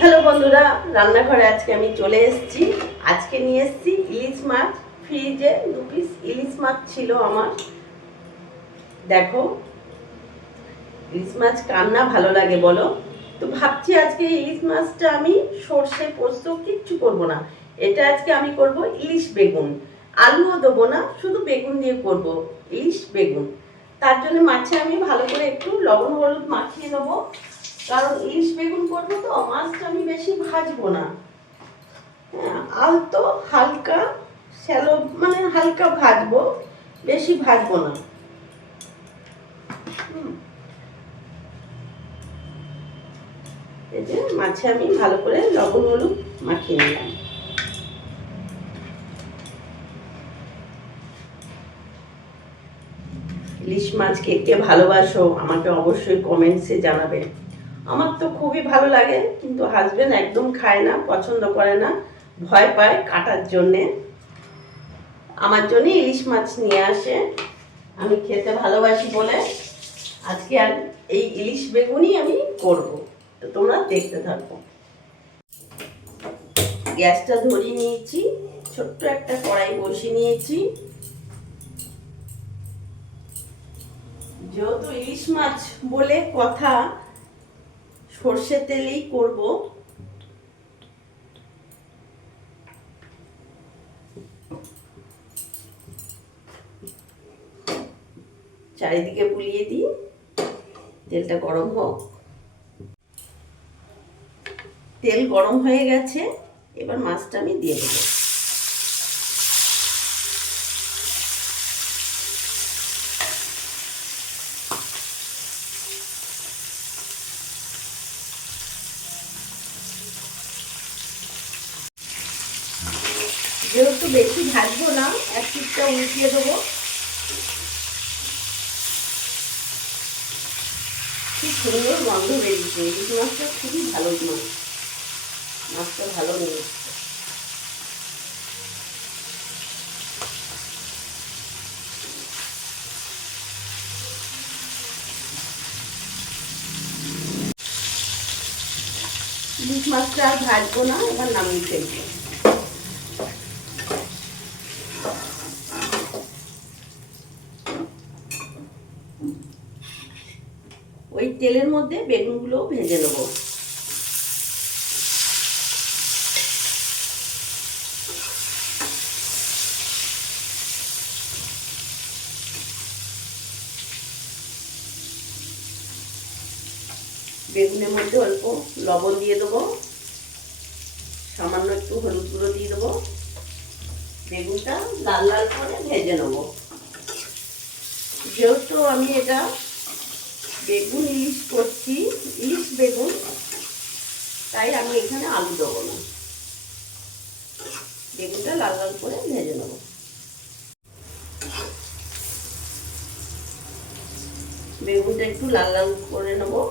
Hello বন্ধুরা, রান্নাঘরে আজকে আমি চলে এসেছি। আজকে নিয়ে এসেছি ইলিশ মাছ। ফ্রিজে 2 পিস ইলিশ মাছ ছিল আমার। দেখো, ইলিশ মাছ কার না ভালো লাগে বলো? তো ভাবছি আজকে ইলিশ মাছটা আমি সর্ষে পোস্ত কিচ্ছু করব না। এটা আজকে আমি করব ইলিশ বেগুন। আলুও দেবো না, শুধু বেগুন দিয়ে করব ইলিশ বেগুন। তার জন্য মাছে আমি ভালো করে একটু লবণ হলুদ মাখিয়ে নেবো, কারণ ইলিশ বেগুন করবো তো মাছটা আমি বেশি ভাজবো না। হ্যাঁ, আলতো হালকা শ্যালো, মানে হালকা ভাজবো, বেশি ভাজবো না। এই যে মাছে আমি ভালো করে লবণ হলুদ মাখিয়ে নিলাম। ইলিশ মাছ কে কে ভালোবাসো আমাকে অবশ্যই কমেন্টসে জানাবে। আমার তো খুবই ভালো লাগে, কিন্তু হাজবেন্ড একদম খায় না, পছন্দ করে না, ভয় পায় কাটার জন্যে। আমার জন্য ইলিশ মাছ নিয়ে আসে, আমি খেতে ভালোবাসি বলে আজকে আর এই ইলিশ বেগুনই আমি করব। তো তোমরা দেখতে থাকো। গ্যাসটা ধরিয়ে নিয়েছি, ছোট্ট একটা কড়াই বসিয়ে নিয়েছি। যেহেতু ইলিশ মাছ বলে কথা, সর্ষে তেলেই করব। চারিদিকে বুলিয়ে দিই, তেলটা গরম হোক। তেল গরম হয়ে গেছে, এবার মাছটা আমি দিয়ে দেবো। যেহেতু বেশি ভাজবো না, এক পিঠটা উল্টিয়ে দেবো। খুব সুন্দর গন্ধ বেরিয়েছে, ইলিশ মাছটা খুবই ভালো মাছ, মাছটা ভালো নেই। ইলিশ মাছটা আর ভাজবো না, এবার নামিয়ে ফেলবো। ওই তেলের মধ্যে বেগুনগুলো ভেজে নেবো। বেগুনের মধ্যে অল্প লবণ দিয়ে দেবো, সামান্য একটু হলুদ গুঁড়ো দিয়ে দেবো। বেগুনটা লাল লাল করে ভেজে নেবো। যেহেতু আমি এটা বেগুন ইলিশ করছি, ইলিশ বেগুন, তাই আমি এখানে আলু দেবো না। বেগুনটা লাল লাল করে ভেজে নেবো। বেগুনটা একটু লাল লাল করে নেবো।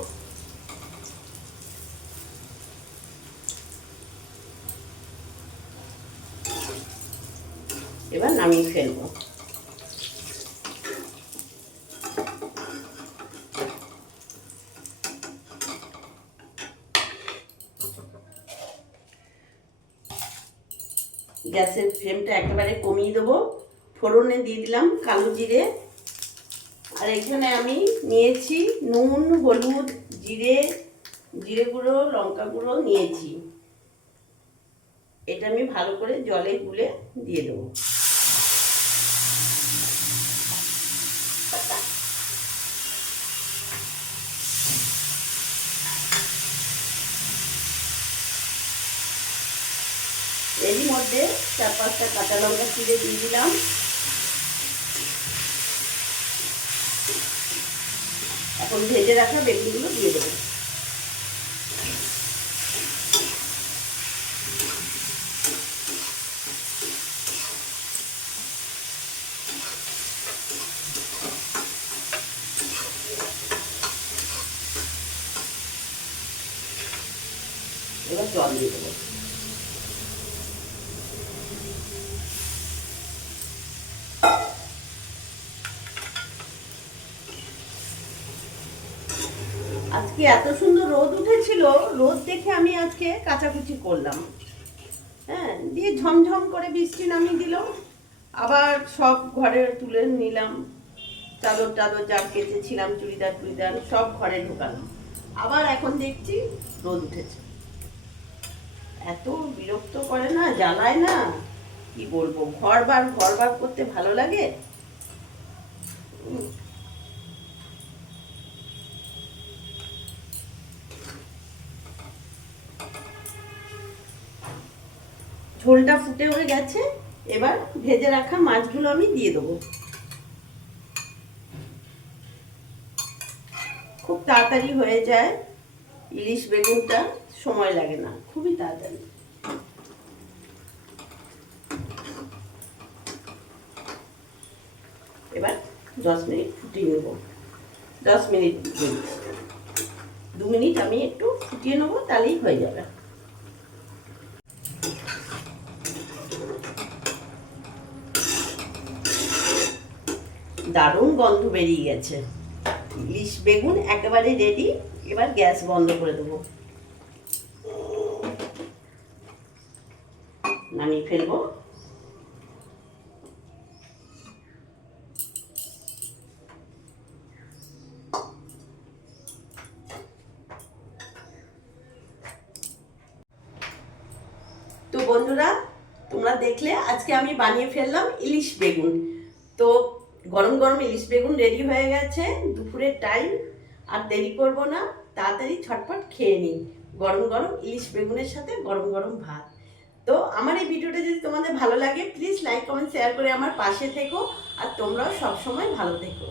এবার নামিয়ে ফেলবো। গ্যাসের ফ্লেমটা একেবারে কমিয়ে দেবো। ফোড়নে দিয়ে দিলাম কালো জিরে, আর এখানে আমি নিয়েছি নুন, হলুদ, জিরে, জিরে গুঁড়ো, লঙ্কা গুঁড়ো নিয়েছি। এটা আমি ভালো করে জলে গুলে দিয়ে দেবো। এরই মধ্যে 4-5টা কাঁচা লঙ্কা চিড়ে দিয়ে দিলাম। এখন ভেজে রাখা বেগুনগুলো দিয়ে দেবো। এবার জল দিয়ে দেবো। আজকে এত সুন্দর রোদ উঠেছে। উঠেছিল, রোদ দেখে আমি আজকে কাচাকুচি করলাম। হ্যাঁ, দিয়ে ঝমঝম করে বৃষ্টি নামিয়ে দিল। আবার সব ঘরে তুলে নিলাম, চাদর টাদর যা কেচেছিলাম, চুড়িদার টুড়িদার সব ঘরে ঢোকালাম। আবার এখন দেখছি রোদ উঠেছে। এত বিরক্ত করে না, জ্বালায় না, কি বলবো। ঘর বার করতে ভালো লাগে। ঝোলটা ফুটে হয়ে গেছে, এবার ভেজে রাখা মাছগুলো আমি দিয়ে দেবো। খুব তাড়াতাড়ি হয়ে যায়, ইলিশ বেগুনটা সময় লাগে না, খুবই তাড়াতাড়ি। এবার 10 মিনিট ফুটিয়ে নেবো। 10 মিনিট 2 মিনিট আমি একটু ফুটিয়ে নেবো, তাহলেই হয়ে যাবে। দারুণ গন্ধ বেরিয়ে গেছে, ইলিশ বেগুন একেবারে রেডি। এবার গ্যাস বন্ধ করে দেবো, নামিয়ে ফেলবো। তো বন্ধুরা, তোমরা দেখলে আজকে আমি বানিয়ে ফেললাম ইলিশ বেগুন। তো গরম গরম ইলিশ বেগুন রেডি হয়ে গেছে, দুপুরের টাইম। আর দেরি করব না, তাড়াতাড়ি ছটফট খেয়ে নিই গরম গরম ইলিশ বেগুনের সাথে গরম গরম ভাত। তো আমার এই ভিডিওটা যদি তোমাদের ভালো লাগে, প্লিজ লাইক কমেন্ট শেয়ার করে আমার পাশে থেকো। আর তোমরাও সবসময় ভালো থেকো।